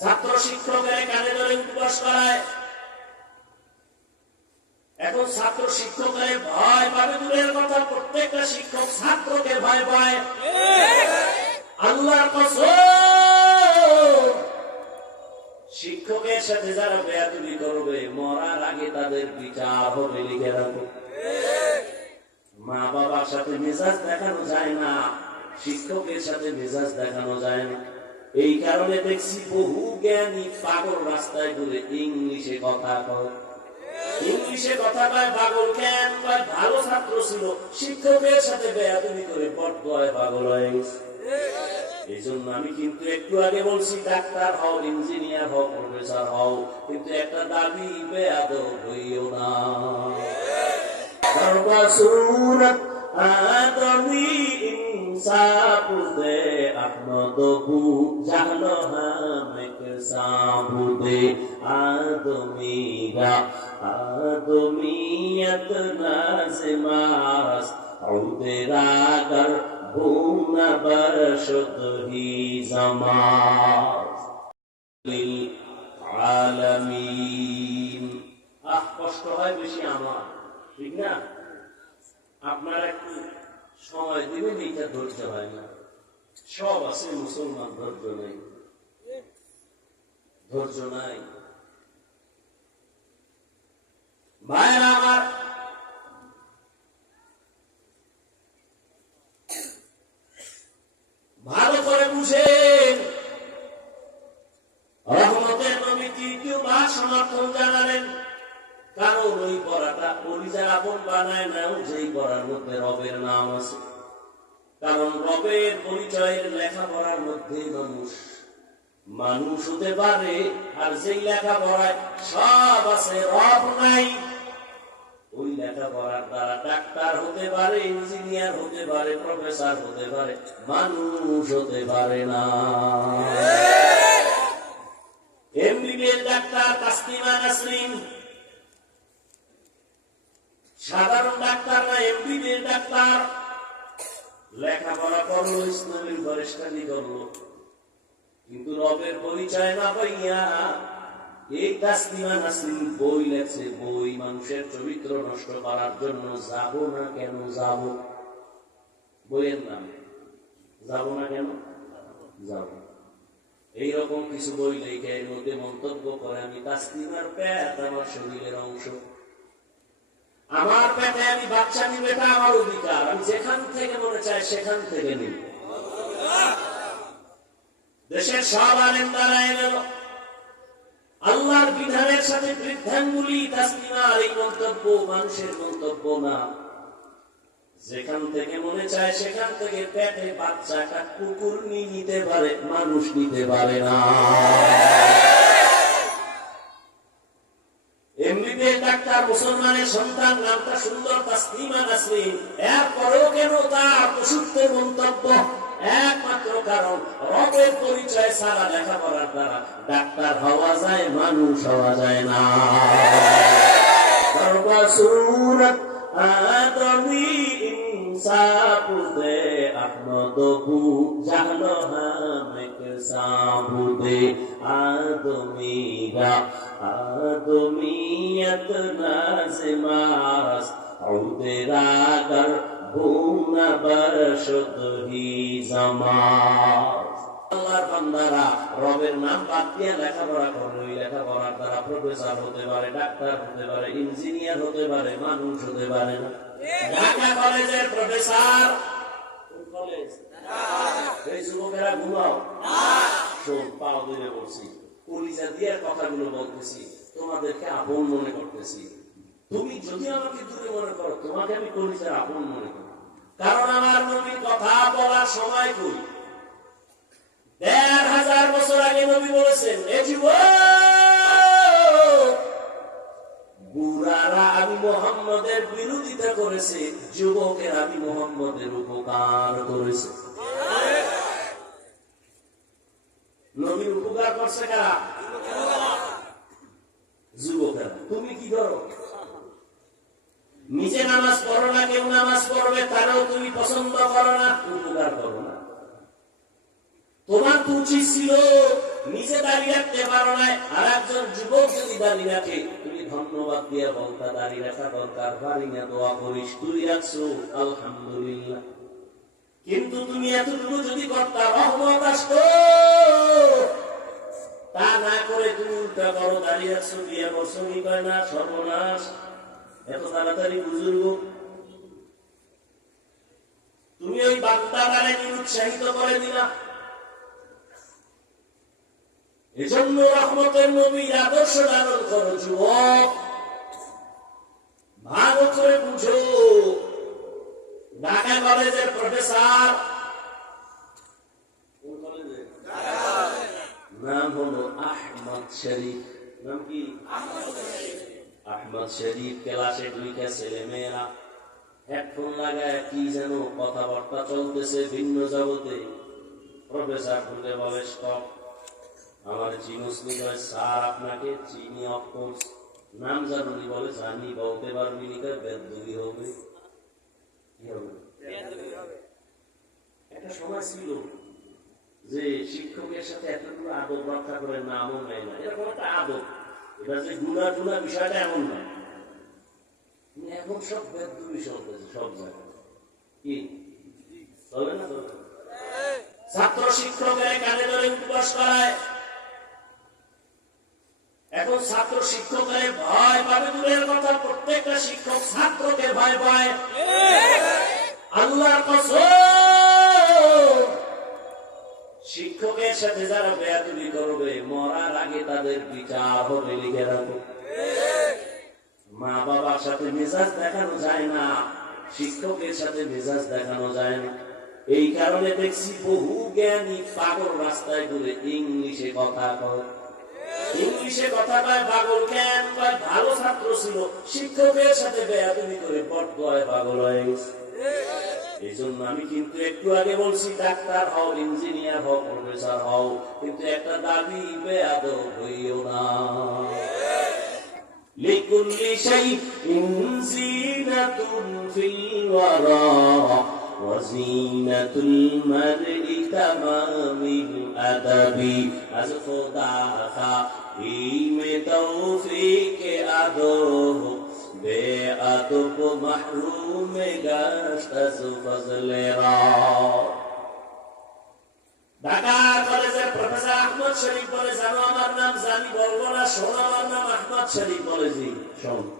ছাত্র শিক্ষকের কানে ধরে উপবাস করায়। এখন ছাত্র শিক্ষকের ভয় পাবে দূরের কথা, প্রত্যেকটা শিক্ষক ছাত্রকে ভয় পায়। আল্লাহর কসম! শিক্ষকের সাথে যারা বেয়াদুবি করবে, মরার আগে তাদের বিচার হবে লিখে রাখো। মা বাবার সাথে মেজাজ দেখানো যায় না, শিক্ষকের সাথে মেজাজ দেখানো যায় না। এই কারণে দেখছি বহু জ্ঞানী পাগল রাস্তায় ঘুরে ইংলিশে কথা কয়। ইংলিশে কথা কয়, পাগল কেন কয়? ভালো ছাত্র ছিল, শিক্ষকের সাথে বেয়াদুবি করে বটগয় পাগল হয়ে গেছে। এই জন্য আমি কিন্তু একটু আগে বলছি, ডাক্তার হও, ইঞ্জিনিয়ার হও, প্রফেসর হও, কিন্তু একটা দাবি বেয়াদ হইও না। সূরত আদমি साबुदे अपनो दो जानो हम साबुदे आदमीगा आदमियत नाजमास औदेरा कर भूम बरशुद ही जमास আলামিন আহ কষ্ট হয় বেশি আমার ঠিক না সময় দিবেন এইটা ধৈর্য হয় না। সব আছে, মুসলমান ধৈর্য নেই। ধৈর্য নাই। ভাইরা আমার, ভালো করে বুঝেন। রহমতের নবী তৃতীয় মাস সমর্থন জানালেন। কারণ ওই পড়াটা পরিজার আপন বানায় নাও যেই পড়ার মধ্যে রবের নাম আছে। কারণ রবের পরিচয়ের লেখাপড়ার মধ্যে মানুষ। মানুষ হতে পারে আর যেই লেখাপড়ায় সব আছে রব নাই। ওই লেখাপড়ার দ্বারা ডাক্তার হতে পারে ইঞ্জিনিয়ার হতে পারে প্রফেসর হতে পারে মানুষ হতে পারে না। এমবিবিএস ডাক্তার তাসলিমা নাসরিন সাধারণ ডাক্তার না এমবিবিএস ডাক্তার? লেখাপড়া করল ইসলামের বরিষ্ঠানি করল কিন্তু রবের পরিচয় না পাইয়া এই তাসলিমা নাসরিন বই লেখছে, বই মানুষের চরিত্র নষ্ট করার জন্য যাব না কেন, যাব? বইয়ের নাম। যাব না কেন? যাব। এইরকম কিছু বই লেখে মধ্যে মন্তব্য করে, আমি তাসলিমার প্যাট আমার শরীরের অংশ। আমার পেটে আমি বাচ্চা নিব এটা আমার অধিকার। আমি যেখান থেকে মনে চাই সেখান থেকে নিব। দেশের সব আলেম দাঁড়ায় গেল আল্লাহর বিধানের সাথে বৃদ্ধাঙ্গুলি তাসলিমার এই মন্তব্য মানুষের মন্তব্য না। যেখান থেকে মনে চায় সেখান থেকে পেটে বাচ্চাটা কুকুর নিতে পারে, মানুষ নিতে পারে না। ডাক্তার মুসলমানের সন্তান নামটা সুন্দর তাসলিমা এরপরেও কেন মন্তব্য? একমাত্র কারণ, রবের পরিচয় সারা লেখাপড়ার দ্বারা ডাক্তার হওয়া যায়, মানুষ হওয়া যায় না। آدمی انصاف دے احمد بو جہلو ہم اکساب دے آدمی گا آدمیت نازماس عود راگر بون برشد ہی زمان আল্লাহর বান্দারা রবের নাম বাদ দিয়ে লেখাপড়া করলে ওই লেখাপড়ার দ্বারা প্রফেসর হতে পারে, ডাক্তার হতে পারে, ইঞ্জিনিয়ার হতে পারে, মানুষ হতে পারে। ঢাকা কলেজের প্রফেসর তুমি যদি আমাকে মনে করো, তোমাকে আমি আপন করি কারণ আমার নবীর কথা বলার সময় কই? দেড় হাজার বছর আগে নবী বলেছেন, এ মোহাম্মদের উপকার করেছে। তুমি কি করো? নিজে নামাজ পড়ো না, কেউ নামাজ পড়বে, তারাও তুমি পছন্দ করো না উপকার করো না। তোমার তো উচিত ছিল, নিজে দাঁড়িয়ে রাখতে পারো না আর একজন যুবক যদি দাঁড়িয়ে রাখে, তুমি ধন্যবাদ দিয়ে বলতা দাঁড়িয়ে রাখা দরকার। পারি দোয়া করিস, তুই রাখছো আলহামদুলিল্লাহ। কিন্তু তুমি এতটুকু যদি কর্তা রহমত আসতো, তা না করে তুমি উল্টা করো দাঁড়িয়ে আছো, বিয়ে করছ নি কয় না, সর্বনাশ। এত তাড়াতাড়ি বুজুর্গ। তুমি ওই বান্দাদারে নিরুৎসাহিত করে দিলা? এজন্য রহমতের নবীর আদর্শ ধারণ করো, যুবক। ভালো করে বুঝো। ঢাকা কলেজের প্রফেসর। নাম হলো আহমদ শরীফ। নাম কি? আহমদ শরীফ। ক্লাসে দুইটা ছেলে মেয়েরা হেডফোন লাগায় কি যেন কথাবার্তা চলতেছে ভিন্ন জগতে। প্রফেসর খুলে বলে, স্টপ। আমার চিনুসনি কয় স্যার আপনাকে চিনি অফকোর্স নাম জানুনি বলে জানি বলতে পারবি নি কয় বেদবি হবে। কি হবে? একটা সময় ছিল যে শিক্ষকের সাথে এতগুলো আদব রক্ষা করে নামও নেয় না। এরকম একটা আদব। এটা যে গুণা টুনা বিষয়টা এমন না। কিন্তু এখন সব বেদবি চলতেছে সব জায়গায়। কি? চলে না না? ছাত্র শিক্ষকের কানে ধরে উপবাস করায়। ভয় পায় আল্লাহর শিক্ষকের সাথে যারা বেয়াদবি করবে, মরার আগে তাদের বিচার হবে, লিখে রাখো। মা বাবার সাথে মেজাজ দেখানো যায় না, শিক্ষকের সাথে মেজাজ দেখানো যায় না। এই কারণে দেখছি বহু জ্ঞানী পাগল রাস্তায় ঘুরে ইংলিশে কথা কয়। ইংলিশে কথা কয় পাগল কেন কয় ভালো ছাত্র ছিল শিক্ষকের সাথে বেয়াদবি করে বড্ড হয় পাগল হয়ে গেছে এই জন্য আমি কিন্তু একটু আগে বলছি ডাক্তার হও ইঞ্জিনিয়ার হও প্রফেসর হও কিন্তু একটা দাবি বেয়াদ হইও না لكل شيء زينة في الورى وزینة المرء تمام ادبی از خدا خا خیم توفیق ادو بے ادب محروم گشت از فضل را دکار কলেজে প্রফেসর আহমদ শরীফ বলে জানো আমার নাম জানি বলবো না শোনো আমার নাম আহমদ শরীফ শোনো